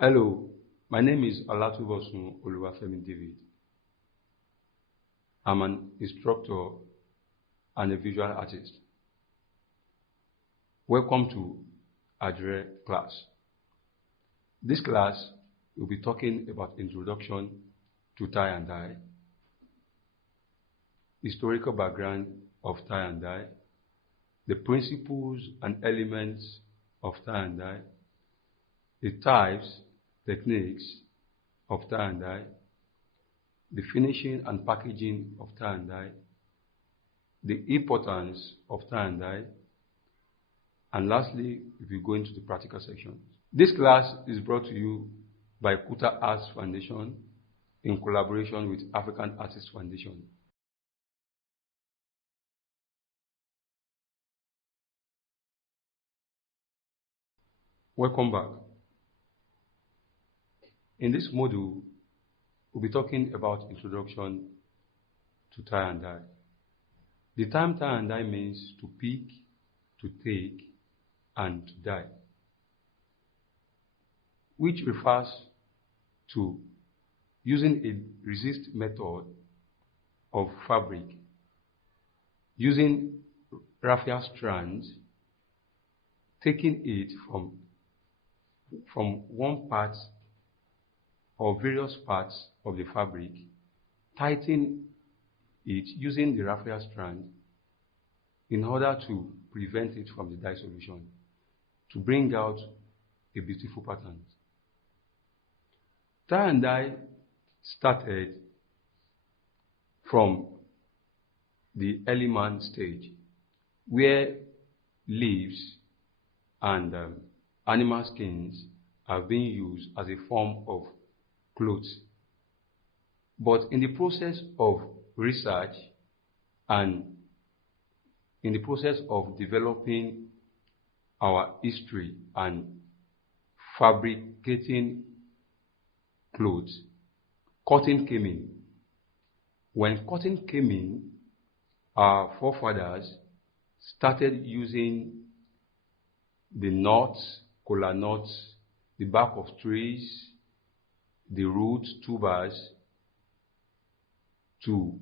Hello, my name is Olatubosun Oluwafemi David. I'm an instructor and a visual artist. Welcome to Adire class. This class will be talking about introduction to tie and dye, historical background of tie and dye, the principles and elements of tie and dye, the types, techniques of tie and dye, the finishing and packaging of tie and dye, the importance of tie and dye, and lastly, we will go into the practical section. This class is brought to you by Kuta Arts Foundation in collaboration with African Artists Foundation. Welcome back. In this module, we'll be talking about introduction to tie and dye. The term tie and dye means to pick, to take, and to dye, which refers to using a resist method of fabric, using raffia strands, taking it from one part or various parts of the fabric, tightening it using the raffia strand in order to prevent it from the dye solution, to bring out a beautiful pattern. Tie and dye started from the Ehimen stage, where leaves and animal skins have been used as a form of clothes. But in the process of research and in the process of developing our history and fabricating clothes, cotton came in. When cotton came in, our forefathers started using the nuts, cola nuts, the bark of trees, the roots, tubers, to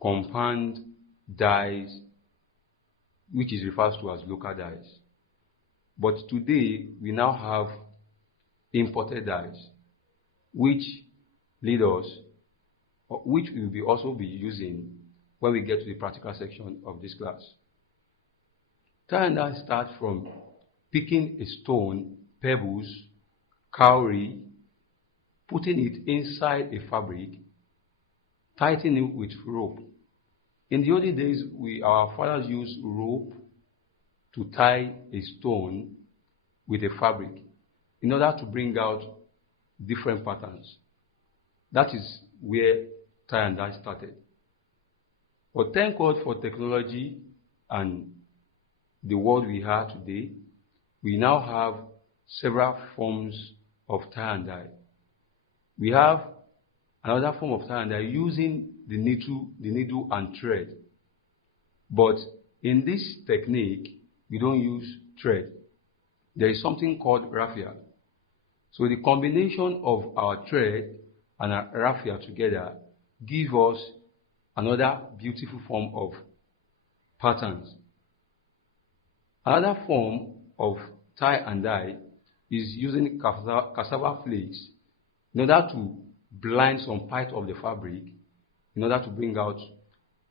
compound dyes, which is referred to as local dyes. But today, we now have imported dyes, which lead us, which we will also be using when we get to the practical section of this class. Tie and dye starts from picking a stone, pebbles, cowrie, putting it inside a fabric, tightening it with rope. In the olden days, our fathers used rope to tie a stone with a fabric in order to bring out different patterns. That is where tie and dye started. But thank God for technology and the world we have today. We now have several forms of tie and dye. We have another form of tie and dye using the needle and thread. But in this technique, we don't use thread. There is something called raffia. So the combination of our thread and our raffia together gives us another beautiful form of patterns. Another form of tie and dye is using cassava flakes in order to blind some part of the fabric in order to bring out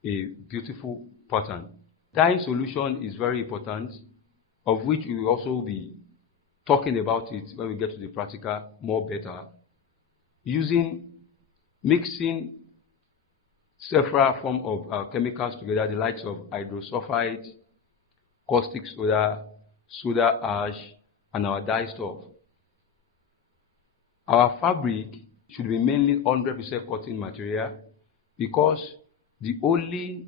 a beautiful pattern. Dyeing solution is very important, of which we will also be talking about it when we get to the practical more better, mixing several forms of chemicals together, the likes of hydrosulfide, caustic soda, soda ash, and our dye stuff. Our fabric should be mainly 100% cotton material because the only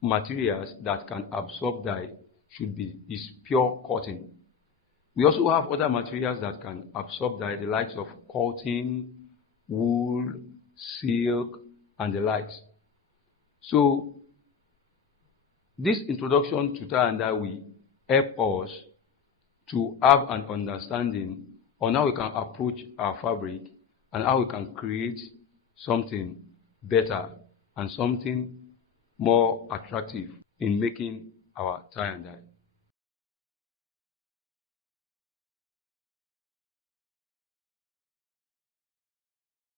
materials that can absorb dye is pure cotton. We also have other materials that can absorb dye, the likes of cotton, wool, silk, and the likes. So this introduction to tie and dye will help us to have an understanding on how we can approach our fabric and how we can create something better and something more attractive in making our tie and dye.